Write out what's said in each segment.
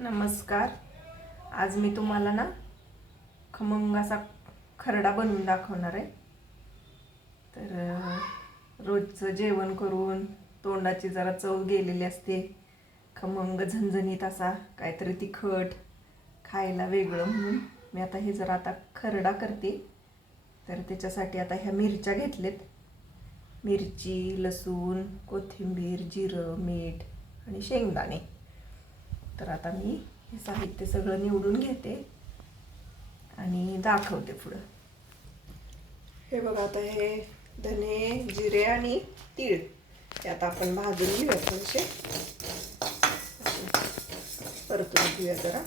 नमस्कार. आज मी तुम्हाला ना खमंग असा खरडा बनवून दाखवणार आहे. तर रोजचं जेवण करून तोंडाची जरा चव गेलेली असते. खमंग झणझणीत असा काहीतरी तिखट खायला वेगळं म्हणून मी आता हे जरा आता खरडा करते. तर त्याच्यासाठी आता ह्या मिरच्या घेतलेत. मिरची लसूण कोथिंबीर जिरं मीठ आणि शेंगदाणे. तर आता मी हे साहित्य सगळं निवडून घेते आणि दाखवते पुढं. हे बघा आता हे धने जिरे आणि तीळ हे आता आपण भाजून घेऊया थोडेसे. परतून घेऊया जरा.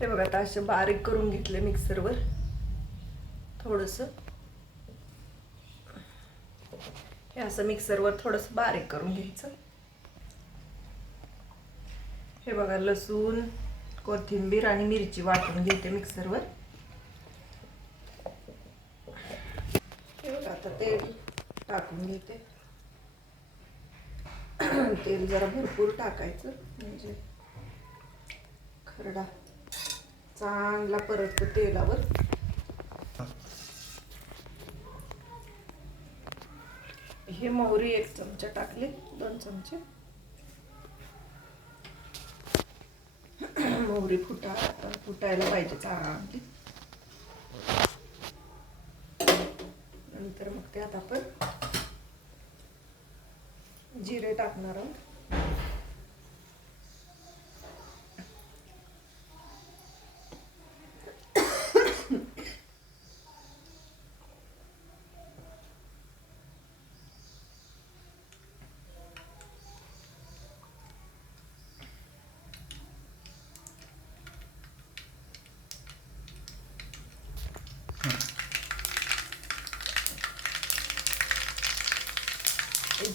हे बघा आता असे बारीक करून घेतले मिक्सरवर. थोडंसं. हे असं मिक्सरवर थोडंसं बारीक करून घ्यायचं. हे बघा लसूण कोथिंबीर आणि मिरची वाटून घेते मिक्सरवर हे बघा आता तेल टाकून घेते. तेल जरा भरपूर टाकायचं म्हणजे खरडा चांगला परततो तेलावर. हे मोहरी एक चमचा टाकली दोन चमचे. मोहरी फुटा फुटायला पाहिजे चांगली नंतर मग त्यात आपण जिरे टाकणार आहोत.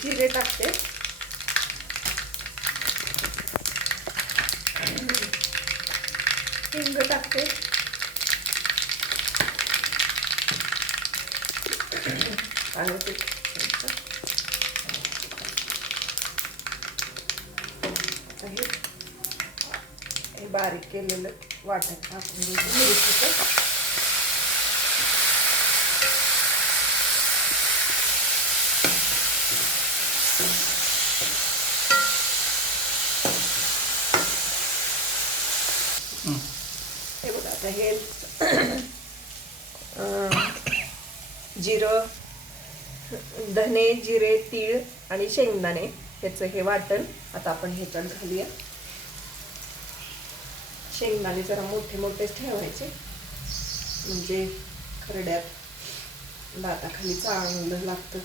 जिरे टाकते. हिंग टाकते. आणि ते बारीक केलेलं वाटण टाकून मिरचीचं हे हे जिरं धने जिरे तीळ आणि शेंगदाणे ह्याचं हे वाटण आता आपण ह्याच्यात घालूया. शेंगदाणे जरा मोठे मोठेच ठेवायचे. म्हणजे खरड्यात दाताखाली चांगलं लागतं.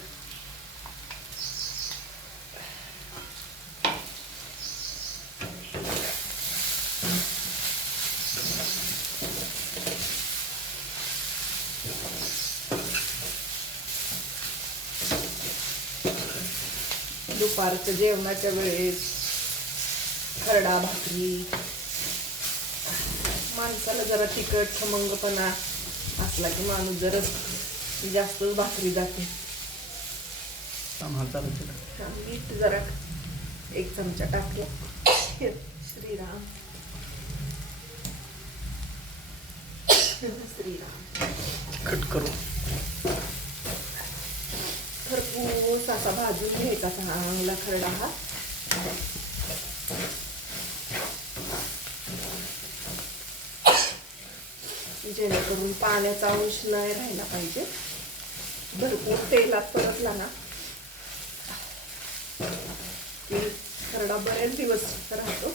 दुपारच्या जेवणाच्या वेळेस खरडा भाकरी. माणसाला जरा तिखट खमंगपणा असला की माणूस जरा जास्तच भाकरी जाते. मीठ जरा एक चमचा टाकला. श्रीराम श्रीराम. कट करू. असा भाजून घ्यायचा चांगला खरडा हा. जेणेकरून पाण्याचा अंश नाही राहिला पाहिजे. भरपूर तेलात परतला ना. की खरडा बरेच दिवस राहतो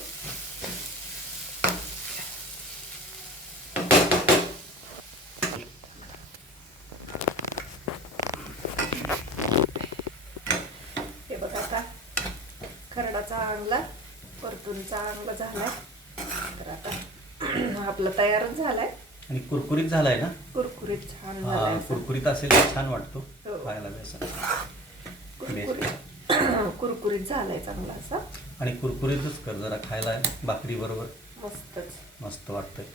हे बघा आता खरडा चांगला परतून चांगला झालाय. तर आता आपला तयारच झालाय. आणि कुरकुरीत झालाय ना? कुरकुरीत छान झालाय. कुरकुरीत असेल तर छान वाटतो हो. खायला बेसन कुरकुरीत कुरकुरीत झालाय चांगला असा. आणि कुरकुरीतच कर जरा खायला भाकरी बरोबर. मस्तच. मस्त वाटतंय.